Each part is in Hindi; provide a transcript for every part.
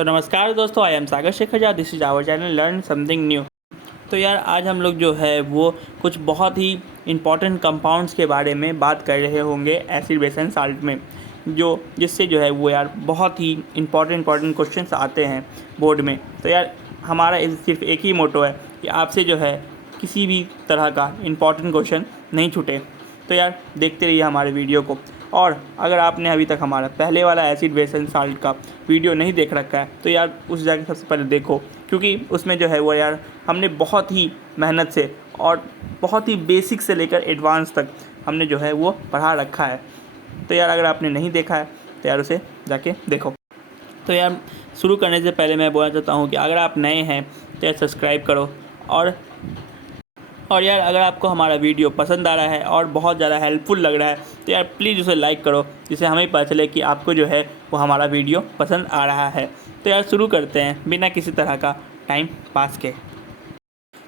तो नमस्कार दोस्तों, I am Sagar Shekhar, this is our channel learn something new. तो यार आज हम लोग जो है वो कुछ बहुत ही इम्पॉर्टेंट कंपाउंड्स के बारे में बात कर रहे होंगे एसिड बेस एंड साल्ट में, जो जिससे जो है वो यार बहुत ही इम्पॉर्टेंट क्वेश्चंस आते हैं बोर्ड में। तो यार हमारा सिर्फ एक ही मोटो है कि आपसे जो है किसी भी तरह का इम्पॉर्टेंट क्वेश्चन नहीं छूटे। तो यार देखते रहिए हमारे वीडियो को, और अगर आपने अभी तक हमारा पहले वाला एसिड बेस एंड साल्ट का वीडियो नहीं देख रखा है तो यार उस जाके सबसे पहले देखो, क्योंकि उसमें जो है वो यार हमने बहुत ही मेहनत से और बहुत ही बेसिक से लेकर एडवांस तक हमने जो है वो पढ़ा रखा है। तो यार अगर आपने नहीं देखा है तो यार उसे जाके देखो। तो यार शुरू करने से पहले मैं बोलना चाहता हूँ कि अगर आप नए हैं तो यार सब्सक्राइब करो, और यार अगर आपको हमारा वीडियो पसंद आ रहा है और बहुत ज़्यादा हेल्पफुल लग रहा है तो यार प्लीज़ उसे लाइक करो, जिससे हमें पता चले कि आपको जो है वो हमारा वीडियो पसंद आ रहा है। तो यार शुरू करते हैं बिना किसी तरह का टाइम पास के।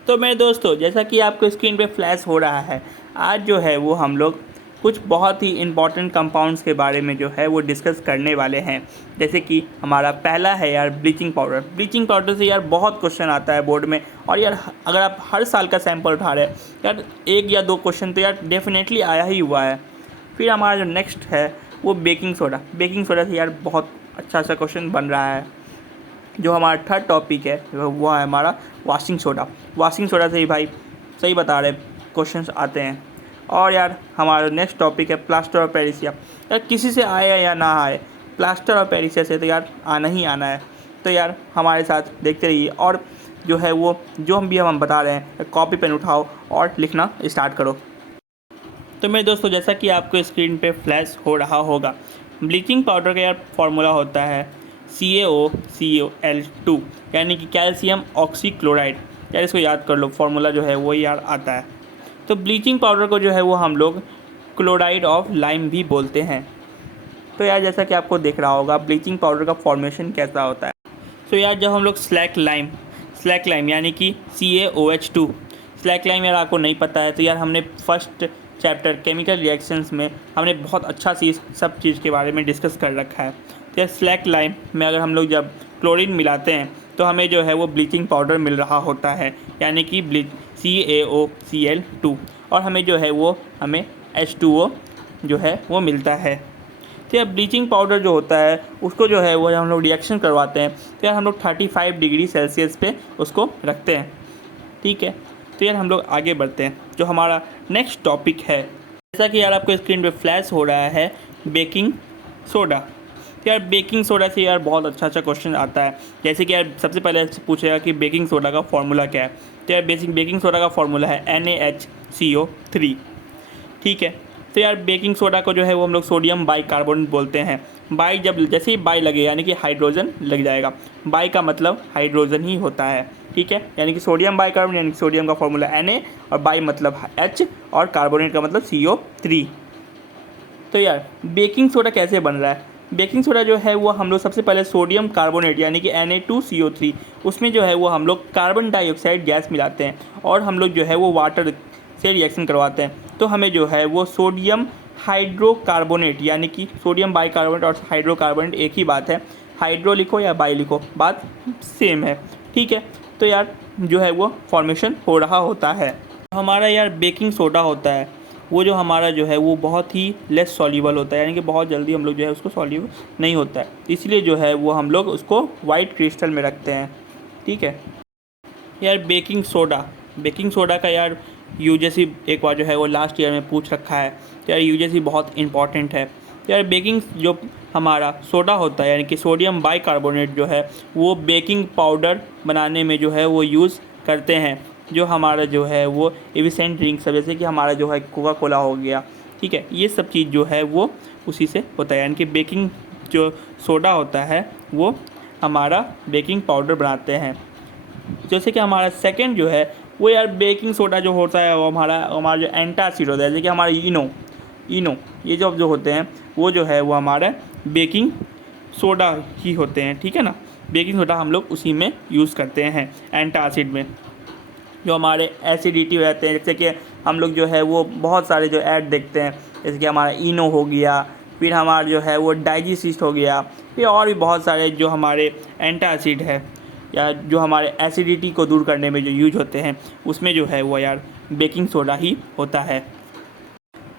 तो मेरे दोस्तों, जैसा कि आपको स्क्रीन पे फ्लैश हो रहा है, आज जो है वो हम लोग कुछ बहुत ही इम्पॉर्टेंट कंपाउंड्स के बारे में जो है वो डिस्कस करने वाले हैं। जैसे कि हमारा पहला है यार ब्लीचिंग पाउडर। ब्लीचिंग पाउडर से यार बहुत क्वेश्चन आता है बोर्ड में, और यार अगर आप हर साल का सैंपल उठा रहे हैं यार एक या दो क्वेश्चन तो यार डेफिनेटली आया ही हुआ है। फिर हमारा जो नेक्स्ट है वो बेकिंग सोडा। बेकिंग सोडा से यार बहुत अच्छा सा क्वेश्चन बन रहा है। जो हमारा थर्ड टॉपिक है वो है हमारा वॉशिंग सोडा। वॉशिंग सोडा से ही भाई सही बता रहे क्वेश्चंस आते हैं। और यार हमारा नेक्स्ट टॉपिक है प्लास्टर और पेरिसिया। यार किसी से आए या ना आए, प्लास्टर और पेरिसिया से तो यार आना ही आना है। तो यार हमारे साथ देखते रहिए, और जो है वो जो हम बता रहे हैं कॉपी पेन उठाओ और लिखना स्टार्ट करो। तो मेरे दोस्तों, जैसा कि आपको स्क्रीन पे फ्लैश हो रहा होगा, ब्लीचिंग पाउडर का यार फॉर्मूला होता है CaOCl2, यानी कि कैल्शियम ऑक्सीक्लोराइड। यार इसको याद कर लो, फॉर्मूला जो है वो यार आता है। तो ब्लीचिंग पाउडर को जो है वो हम लोग क्लोराइड ऑफ लाइम भी बोलते हैं। तो यार जैसा कि आपको दिख रहा होगा ब्लीचिंग पाउडर का फॉर्मेशन कैसा होता है। तो यार जब हम लोग स्लैक लाइम यानी कि CaOH2, स्लैक लाइम यार आपको नहीं पता है तो यार हमने फर्स्ट चैप्टर केमिकल रिएक्शंस में हमने बहुत अच्छा सी सब चीज़ के बारे में डिस्कस कर रखा है। तो यार स्लैक लाइम में अगर हम लोग जब क्लोरीन मिलाते हैं तो हमें जो है वो ब्लीचिंग पाउडर मिल रहा होता है, यानी कि CaOCl2, और हमें जो है वो हमें H2O जो है वो मिलता है। तो यार ब्लीचिंग पाउडर जो होता है उसको जो है वो हम लोग रिएक्शन करवाते हैं तो यार हम लोग 35 डिग्री सेल्सियस पे उसको रखते हैं। ठीक है, तो यार हम लोग आगे बढ़ते हैं। जो हमारा नेक्स्ट टॉपिक है, जैसा कि यार आपको स्क्रीन पे फ्लैश हो रहा है, बेकिंग सोडा। तो यार बेकिंग सोडा से यार बहुत अच्छा क्वेश्चन आता है। जैसे कि यार सबसे पहले पूछेगा कि बेकिंग सोडा का फॉर्मूला क्या है। तो यार बेकिंग सोडा का फॉर्मूला है NaHCO3। ठीक है, तो यार बेकिंग सोडा को जो है वो हम लोग सोडियम बाइकार्बोनेट बोलते हैं। बाई जब जैसे ही बाई लगे यानी कि हाइड्रोजन लग जाएगा। बाई का मतलब हाइड्रोजन ही होता है। ठीक है, यानी कि सोडियम बाइकार्बोनेट, यानी कि सोडियम का फॉर्मूला Na, और बाई मतलब H, और कार्बोनेट का मतलब CO3। तो यार बेकिंग सोडा कैसे बन रहा है। बेकिंग सोडा जो है वो हम लोग सबसे पहले सोडियम कार्बोनेट यानी कि Na2CO3, उसमें जो है वो हम लोग कार्बन डाइऑक्साइड गैस मिलाते हैं और हम लोग जो है वो वाटर से रिएक्शन करवाते हैं। तो हमें जो है वो सोडियम हाइड्रोकार्बोनेट, यानी कि सोडियम बाइकार्बोनेट और हाइड्रोकार्बोनेट एक ही बात है, हाइड्रो लिखो या बाई लिखो बात सेम है। ठीक है, तो यार जो है वो फॉर्मेशन हो रहा होता है। हमारा यार बेकिंग सोडा होता है वो जो हमारा जो है वो बहुत ही लेस सॉल्यूबल होता है, यानी कि बहुत जल्दी हम लोग जो है उसको सॉल्यूबल नहीं होता है, इसलिए जो है वो हम लोग उसको वाइट क्रिस्टल में रखते हैं। ठीक है, यार बेकिंग सोडा का यार यूजेसी एक बार जो है वो लास्ट ईयर में पूछ रखा है। तो यार यूजेसी बहुत इंपॉर्टेंट है। तो यार बेकिंग जो हमारा सोडा होता है यानी कि सोडियम बाइकार्बोनेट जो है वो बेकिंग पाउडर बनाने में जो है वो यूज़ करते हैं। जो हमारा जो है वो एविसेंट ड्रिंक सब, जैसे कि हमारा जो है कोका कोला हो गया, ठीक है, ये सब चीज़ जो है वो उसी से होता है। यानी कि बेकिंग जो सोडा होता है वो हमारा बेकिंग पाउडर बनाते हैं। जैसे कि हमारा सेकंड जो है वो यार बेकिंग सोडा जो होता है वो हमारा जो एंटासिड होता है, जैसे कि हमारा इनो ये जो होते हैं वो जो है वो हमारे बेकिंग सोडा ही होते हैं। ठीक है ना, बेकिंग सोडा हम लोग उसी में यूज़ करते हैं एंटासिड में। जो हमारे एसिडिटी हो जाते हैं, जैसे कि हम लोग जो है वो बहुत सारे जो ऐड देखते हैं, जैसे कि हमारा इनो हो गया, फिर हमारा जो है वो डाइजेसिस्ट हो गया, ये और भी बहुत सारे जो हमारे एंटासिड है या जो हमारे एसिडिटी को दूर करने में जो यूज होते हैं उसमें जो है वो यार बेकिंग सोडा ही होता है।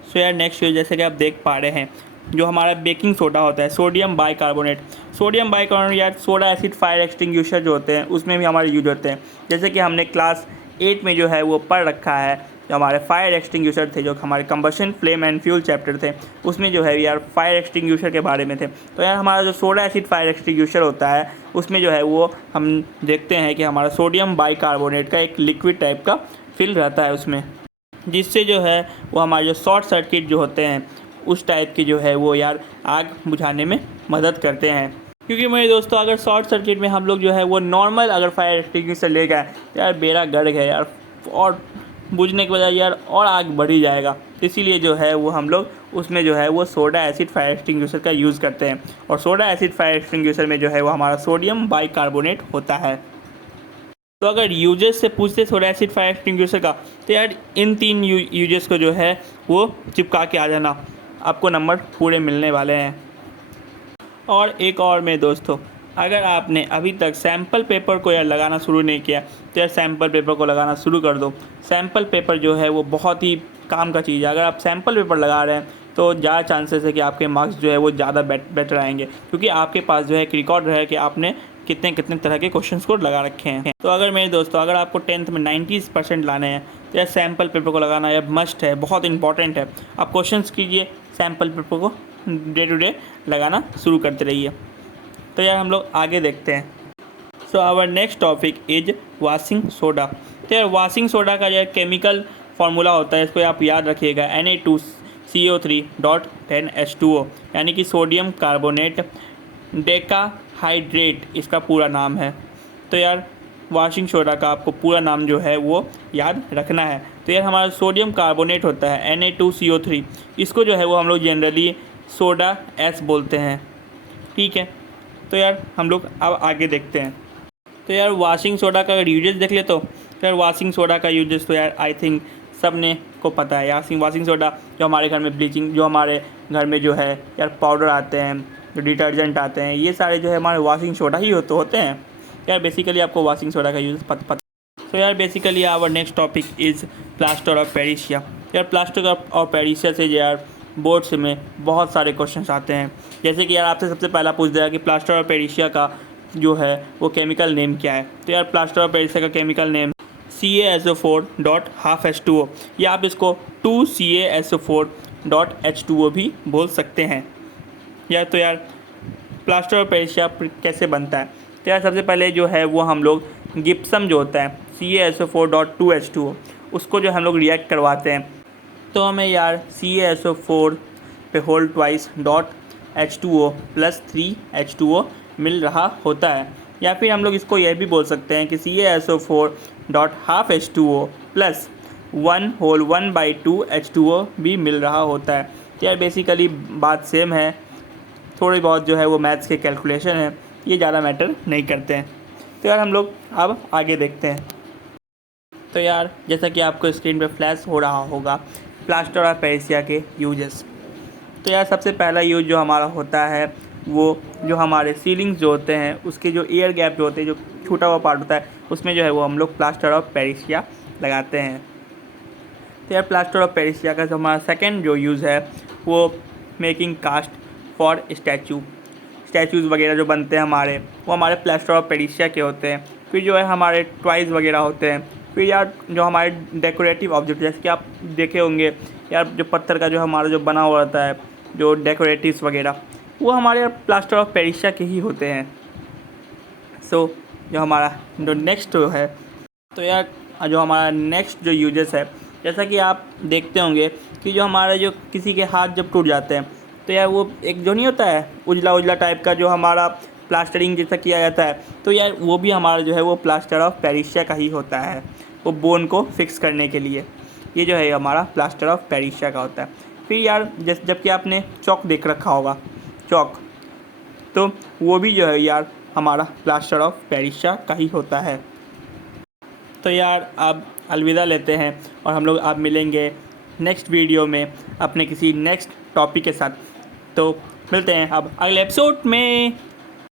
सो यार नेक्स्ट जैसे कि आप देख पा रहे हैं जो हमारा बेकिंग सोडा होता है सोडियम बाइकार्बोनेट। सोडियम बाइकार्बोनेट यार सोडा एसिड फायर एक्सटिंग्विशर जो होते हैं उसमें भी हमारे यूज होते हैं। जैसे कि हमने क्लास 8 में जो है वो पढ़ रखा है, जो हमारे फायर एक्सटिंग्विशर थे, जो हमारे combustion flame and fuel chapter थे, उसमें जो है यार फायर एक्सटिंग्विशर के बारे में थे। तो यार हमारा जो सोडा एसिड फायर एक्सटिंग्विशर होता है उसमें जो है वो हम देखते हैं कि हमारा सोडियम बाइकार्बोनेट का एक लिक्विड टाइप का फिल रहता है उसमें, जिससे जो है वो हमारे जो शॉर्ट सर्किट जो होते हैं उस टाइप के जो है वो यार आग बुझाने में मदद करते हैं। क्योंकि मेरे दोस्तों अगर शॉर्ट सर्किट में हम लोग जो है वो नॉर्मल अगर फायर एक्सटिंग्विशर ले गए तो यार बेड़ा गर्क है यार, और बुझने की बजाय यार और आग बढ़ ही जाएगा। इसीलिए जो है वो हम लोग उसमें जो है वो सोडा एसिड फायर एक्सटिंग्विशर का यूज़ करते हैं, और सोडा एसिड फायर एक्सटिंग्विशर में जो है वो हमारा सोडियम बाइकार्बोनेट होता है। तो अगर यूजेस से पूछते सोडा एसिड फायर एक्सटिंग्विशर का तो यार इन 3 यूजेस को जो है वो चिपका के आ जाना, आपको नंबर पूरे मिलने वाले हैं। और एक और मेरे दोस्तों, अगर आपने अभी तक सैम्पल पेपर को यार लगाना शुरू नहीं किया तो यार सैम्पल पेपर को लगाना शुरू कर दो। सैम्पल पेपर जो है वो बहुत ही काम का चीज़ है। अगर आप सैम्पल पेपर लगा रहे हैं तो ज़्यादा चांसेस है कि आपके मार्क्स जो है वो ज़्यादा बेटर आएंगे, क्योंकि आपके पास जो है एक रिकॉर्ड है कि आपने कितने कितने तरह के क्वेश्चन को लगा रखे हैं। तो अगर मेरे दोस्तों अगर आपको 10th में 90% लाने हैं तो यार सैम्पल पेपर को लगाना यार मस्ट है, बहुत इंपॉर्टेंट है। आप क्वेश्चंस कीजिए, सैम्पल पेपर को डे टू डे लगाना शुरू करते रहिए। तो यार हम लोग आगे देखते हैं। So our next topic is washing soda. तो यार वॉशिंग सोडा का जो केमिकल फार्मूला होता है इसको आप याद रखिएगा, Na2CO3.10H2O, यानी कि सोडियम कार्बोनेट डेकाहाइड्रेट इसका पूरा नाम है। तो यार वॉशिंग सोडा का आपको पूरा नाम जो है वो याद रखना है। तो यार हमारा सोडियम कार्बोनेट होता है Na2CO3, इसको जो है वो हम लोग जनरली सोडा एस बोलते हैं, ठीक है। तो यार हम लोग अब आगे देखते हैं। तो यार वॉशिंग सोडा का अगर यूजेस देख ले तो यार वॉशिंग सोडा का यूजेस तो यार आई थिंक सब ने को पता है यार। वॉशिंग सोडा जो हमारे घर में ब्लीचिंग, जो हमारे घर में जो है यार पाउडर आते हैं, जो डिटर्जेंट आते हैं, ये सारे जो है हमारे वॉशिंग सोडा ही होते हैं यार। बेसिकली आपको वॉशिंग सोडा का यूज़ पता। तो यार basically our next topic is plaster of Paris. यार प्लास्टर ऑफ पेरिसिया से यार बोर्ड्स में बहुत सारे क्वेश्चंस आते हैं। जैसे कि यार आपसे सबसे पहला पूछ दिया कि प्लास्टर ऑफ पेरिसिया का जो है वो केमिकल नेम क्या है। तो यार प्लास्टर ऑफ पेरिसिया का केमिकल नेम CaSO4.12H2O, या आप इसको 2CaSO4.H2O भी बोल सकते हैं यार। तो यार प्लास्टर ऑफ पेरिसिया कैसे बनता है, तो यार सबसे पहले जो है वो हम लोग गिप्सम जो होता है CaSO4.2H2O उसको जो हम लोग रिएक्ट करवाते हैं, तो हमें यार CaSO4 पे whole twice .H2O plus 3H2O मिल रहा होता है। या फिर हम लोग इसको यह भी बोल सकते हैं कि CaSO4.12H2O प्लस 1/2H2O भी मिल रहा होता है। तो यार बेसिकली बात सेम है, थोड़ी बहुत जो है वो मैथ्स के कैलकुलेशन है, ये ज़्यादा मैटर नहीं करते हैं। तो यार हम लोग अब आगे देखते हैं। तो यार जैसा कि आपको स्क्रीन पे फ्लैश हो रहा होगा प्लास्टर ऑफ पेरिसिया के यूजेस। तो यार सबसे पहला यूज जो हमारा होता है वो जो हमारे सीलिंग्स जो होते हैं उसके जो एयर गैप जो होते हैं, जो छूटा हुआ पार्ट होता है, उसमें जो है वो हम लोग प्लास्टर ऑफ पेरिसिया लगाते हैं। तो यार प्लास्टर ऑफ पेरिसिया का जो हमारा सेकेंड जो यूज़ है वो मेकिंग कास्ट फॉर स्टैचूज़ वगैरह जो बनते हैं हमारे, वो हमारे प्लास्टर ऑफ पेरिसिया के होते हैं। फिर जो है हमारे टॉयज़ वगैरह होते हैं। फिर यार जो हमारे डेकोरेटिव ऑब्जेक्ट, जैसे कि आप देखे होंगे यार जो पत्थर का जो हमारा जो बना हुआ रहता है जो डेकोरेटिव्स वगैरह, वो हमारे प्लास्टर ऑफ पेरिसिया के ही होते हैं। सो जो हमारा जो नेक्स्ट जो है, तो यार जो हमारा नेक्स्ट जो यूजेस है, जैसा कि आप देखते होंगे कि जो हमारा जो किसी के हाथ जब टूट जाते हैं तो यार वो एक जो नहीं होता है उजला उजला टाइप का जो हमारा प्लास्टरिंग जैसा किया जाता है, तो यार वो भी हमारा जो है वो प्लास्टर ऑफ पेरिसिया का ही होता है, वो बोन को फिक्स करने के लिए। ये जो है हमारा प्लास्टर ऑफ पेरिसिया का होता है। फिर यार जबकि आपने चौक देख रखा होगा, चौक, तो वो भी जो है यार हमारा प्लास्टर ऑफ पेरिसिया का ही होता है। तो यार अब अलविदा लेते हैं और हम लोग अब मिलेंगे नेक्स्ट वीडियो में अपने किसी नेक्स्ट टॉपिक के साथ। तो मिलते हैं अब अगले एपिसोड में।